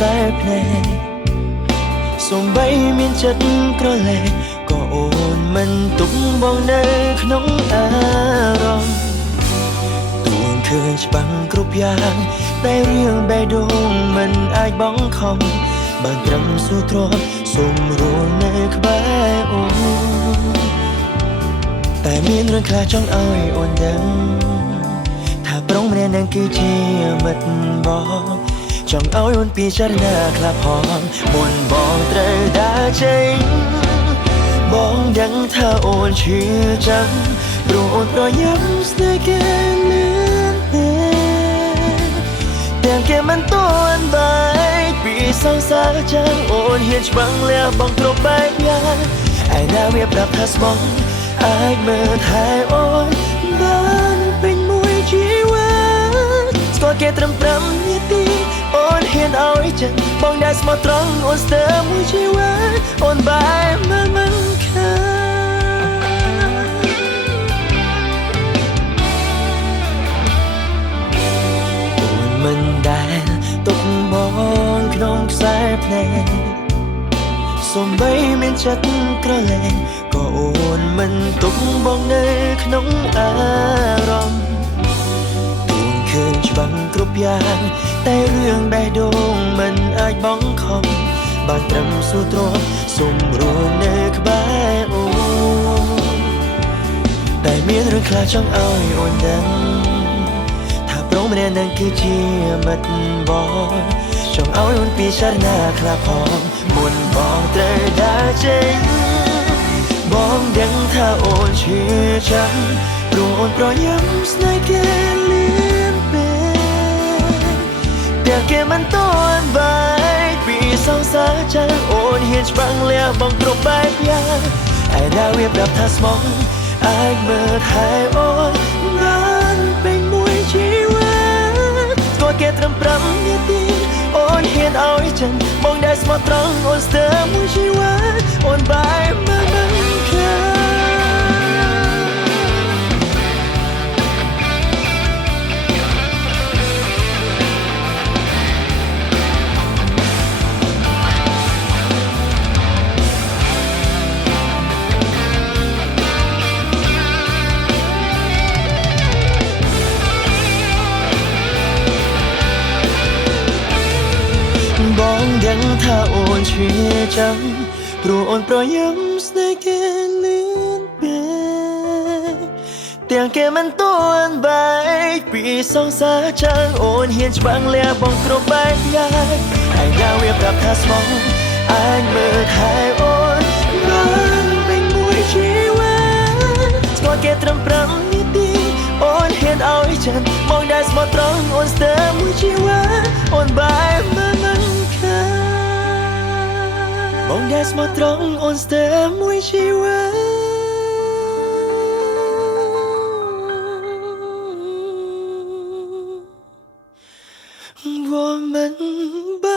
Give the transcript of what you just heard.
ខ្សែភ្នែកសូម្បីមានចិត្តក្រឡេកក៏អូនមិនទុកបងនៅក្នុងអារម្មណ៍ទួងឃើញច្បាំងគ្រប់យ៉ាងតែរឿងបេះដូងមិនអាចបង់ខំបានត្រឹមសួរទ្រាំសូមរួននៅក្បែរអូនតែមានរឿងខ្លះចង់ឲ្យអូនដឹងថាប្រុងម្នាក់នឹងគឺជាមិត្តបងចង់ឲ្យអូនពិចារណាខ្លះផងមុនបងត្រូវដើរចេញបងដឹងថាអូនឈឺចាំព្រោះអូនប្រយ័ត្នស្នេហ៍គេលឿនពេកទាំងគេមិនតន់បែកពីសង្សារចាំអូនហ៊ានច្បាំងលះបងគ្រប់បែបយ៉ាងឯណាវាប្រាប់ថាស្មងអាចមើលថែអូនបានពេញមួយជីវិតស្គាល់គេត្រឹម5នាទីអូនហ៊ានឲ្យចិត្តបងដែលស្មោះត្រង់អូនស្ទើរមួយជីវិតអូនបែរមើលមិនឃើញអូនមិនដែលទុកបងក្នុងខ្សែភ្នែកសូម្បីមានចិត្តក្រឡេកក៏អូនមិនទុកបងនៅក្នុងអារម្មណ៍ទួងឃើញច្បាំងគ្រប់យ៉ាងតែរឿងបេះដូងមិនអាចបង់ខំបានត្រឹមសួរទ្រាំសូមរួននៅក្បែរអូនតែមានរឿងខ្លះចង់ឲ្យអូនដឹងថាប្រុងម្នាក់នឹងគឺជាមិត្តបងចង់ឲ្យអូនពិចារណាខ្លះផងមុនបងត្រូវដើរចេញបងដឹងថាអូនឈឺចាំព្រោះអូនប្រយ័ត្នស្នេហ៍គេលឿនពេកទាំងគេមិនតន់បែកពីសង្សារចាំអូនហ៊ានច្បាំងលះបងគ្រប់បែបយ៉ាងឯណាវាប្រាប់ថាស្មងអាចមើលថែអូនបានពេញមួយជីវិតស្គាល់គេត្រឹម5នាទីអូនហ៊ានឲ្យចឹងបងដែលស្មោះត្រង់អូនស្ទើរមួយជីវិតអូនបែរមើលមិនឃើញបងដឹងថាអូនឈឺចាំព្រោះអូនប្រយ័ត្នស្នេហ៍គេលឿនពេកទាំងគេមិនតន់បែកពីសង្សារចាំអូនហ៊ានច្បាំងលះបងគ្រប់បែបយ៉ាងហើយណាវាប្រាប់ថាស្មងអាចមើលថែអូនបានពេញមួយជីវិតស្គាល់គេត្រឹម5នាទីអូនហ៊ានឲ្យចិត្តមកដែលស្មោះត្រង់អូនស្ទើរមួយជីវិតអូនបែរមើលមិនបងដែលស្មោះត្រង់អូនស្ទើរមួយជីវិត我们。